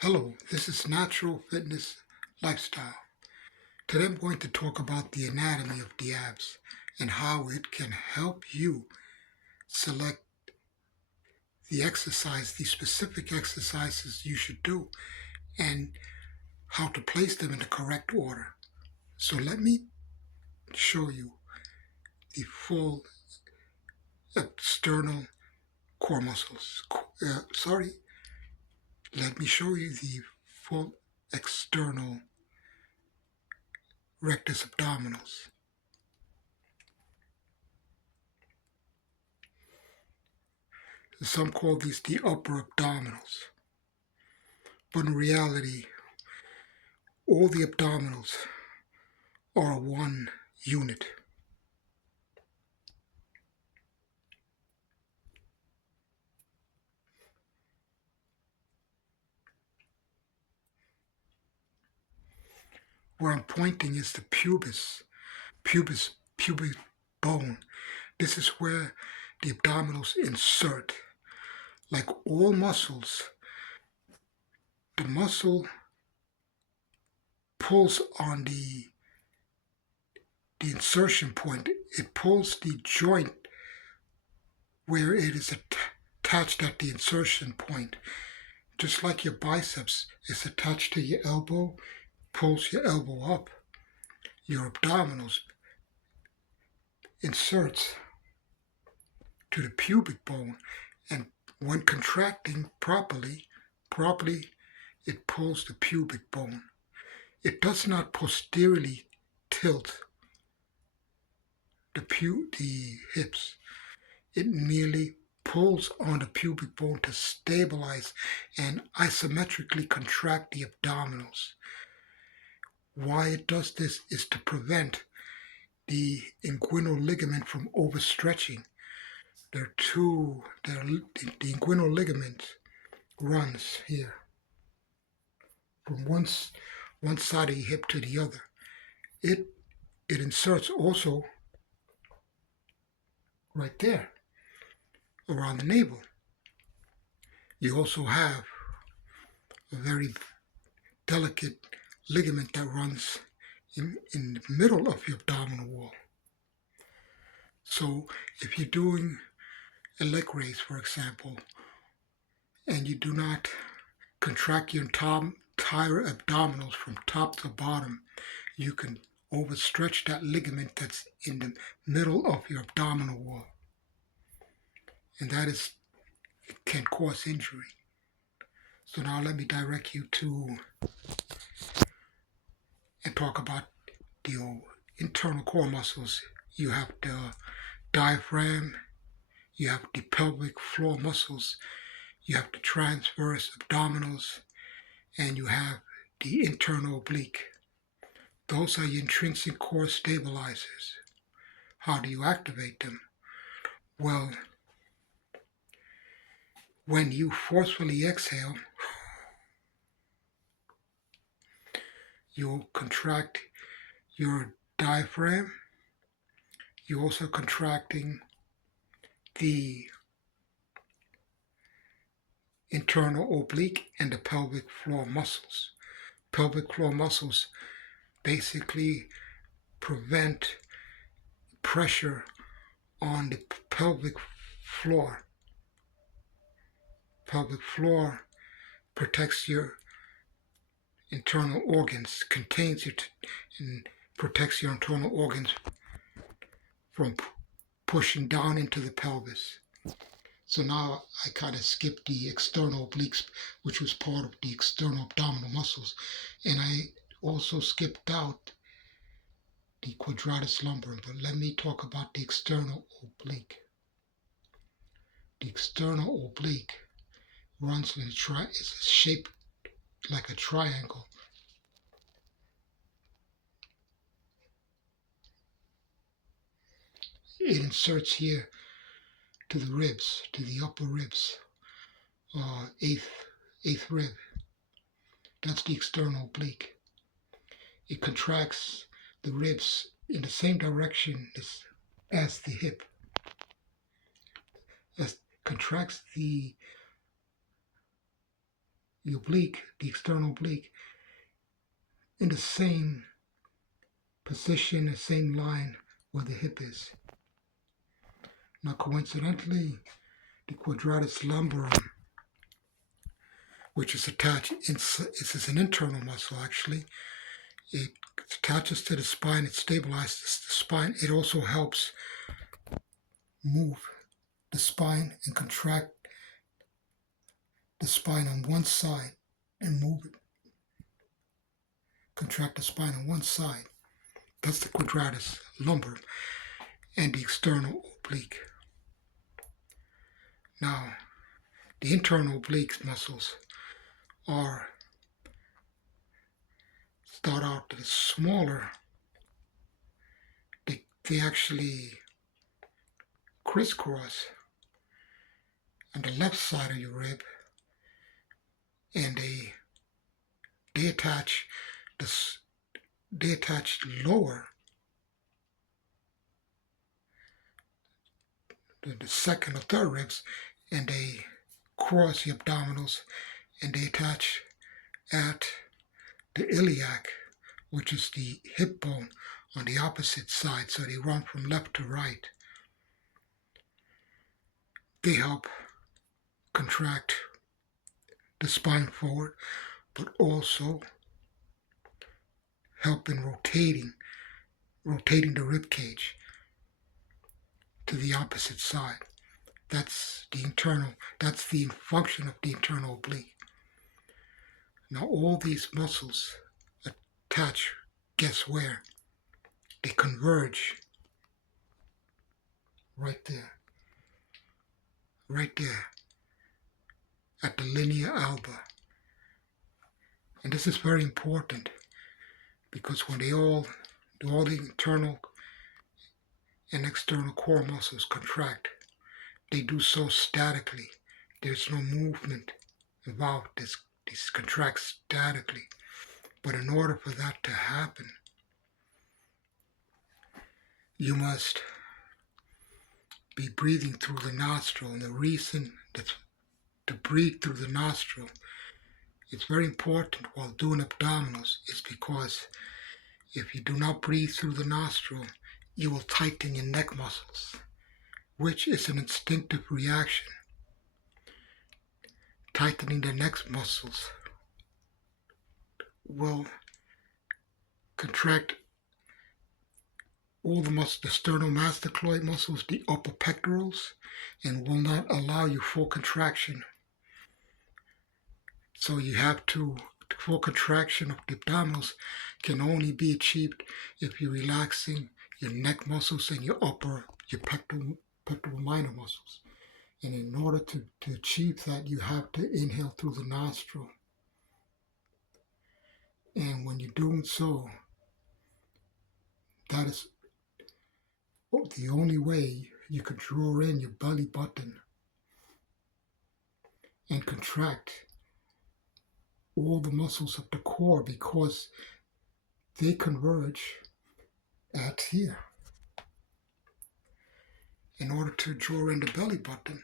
Hello, this is Natural Fitness Lifestyle. Today I'm going to talk about the anatomy of the abs and how it can help you select the specific exercises you should do, and how to place them in the correct order. So let me show you the full external core muscles. Let me show you the full external rectus abdominis. Some call these the upper abdominals, but in reality, all the abdominals are one unit. Where I'm pointing is the pubic bone. This is where the abdominals insert. Like all muscles, the muscle pulls on the insertion point. It pulls the joint where it is attached at the insertion point. Just like your biceps is attached to your elbow, pulls your elbow up. Your abdominals inserts to the pubic bone, and when contracting properly, it pulls the pubic bone. It does not posteriorly tilt the hips. It merely pulls on the pubic bone to stabilize and isometrically contract the abdominals. Why it does this is to prevent the inguinal ligament from overstretching. The inguinal ligament runs here from one side of your hip to the other. It inserts also right there around the navel. You also have a very delicate ligament that runs in the middle of your abdominal wall. So if you're doing a leg raise, for example, and you do not contract your entire abdominals from top to bottom, you can overstretch that ligament that's in the middle of your abdominal wall. And it can cause injury. So now let me direct you to and talk about the internal core muscles. You have the diaphragm, you have the pelvic floor muscles, you have the transverse abdominals, and you have the internal oblique. Those are your intrinsic core stabilizers. How do you activate them? Well, when you forcefully exhale, you'll contract your diaphragm. You're also contracting the internal oblique and the pelvic floor muscles. Pelvic floor muscles basically prevent pressure on the pelvic floor. Pelvic floor protects your internal organs, contains it, and protects your internal organs from pushing down into the pelvis. So now I kind of skipped the external obliques, which was part of the external abdominal muscles, and I also skipped out the quadratus lumborum. But let me talk about the external oblique. The external oblique runs in is shaped like a triangle. It inserts here to the ribs, to the upper ribs, eighth rib. That's the external oblique. It contracts the ribs in the same direction as the hip. It contracts the the oblique, the external oblique, in the same position, the same line where the hip is. Now, coincidentally, the quadratus lumborum, which is attached, this is an internal muscle actually. It attaches to the spine, it stabilizes the spine. It also helps move the spine and contract the spine on one side and move it. Contract the spine on one side. That's the quadratus lumborum and the external oblique. Now, the internal oblique muscles start out as smaller. They actually crisscross on the left side of your rib, and they attach lower, the second or third ribs, and they cross the abdominals, and they attach at the iliac, which is the hip bone, on the opposite side, so they run from left to right. They help contract the spine forward, but also help in rotating the rib cage to the opposite side. That's the function of the internal oblique. Now all these muscles attach, guess where? They converge right there at the linea alba. And this is very important because when all the internal and external core muscles contract, they do so statically. There's no movement involved. These contract statically. But in order for that to happen, you must be breathing through the nostril. And the reason that to breathe through the nostril is very important while doing abdominals is because if you do not breathe through the nostril, you will tighten your neck muscles, which is an instinctive reaction. Tightening the neck muscles will contract all the muscles, the sternocleidomastoid muscles, the upper pectorals, and will not allow you full contraction. So you have to, full contraction of the abdominals can only be achieved if you're relaxing your neck muscles and your pectoral minor muscles. And in order to achieve that, you have to inhale through the nostril. And when you're doing so, that is the only way you could draw in your belly button and contract all the muscles of the core, because they converge at here. In order to draw in the belly button,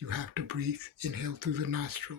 you have to breathe, inhale through the nostril,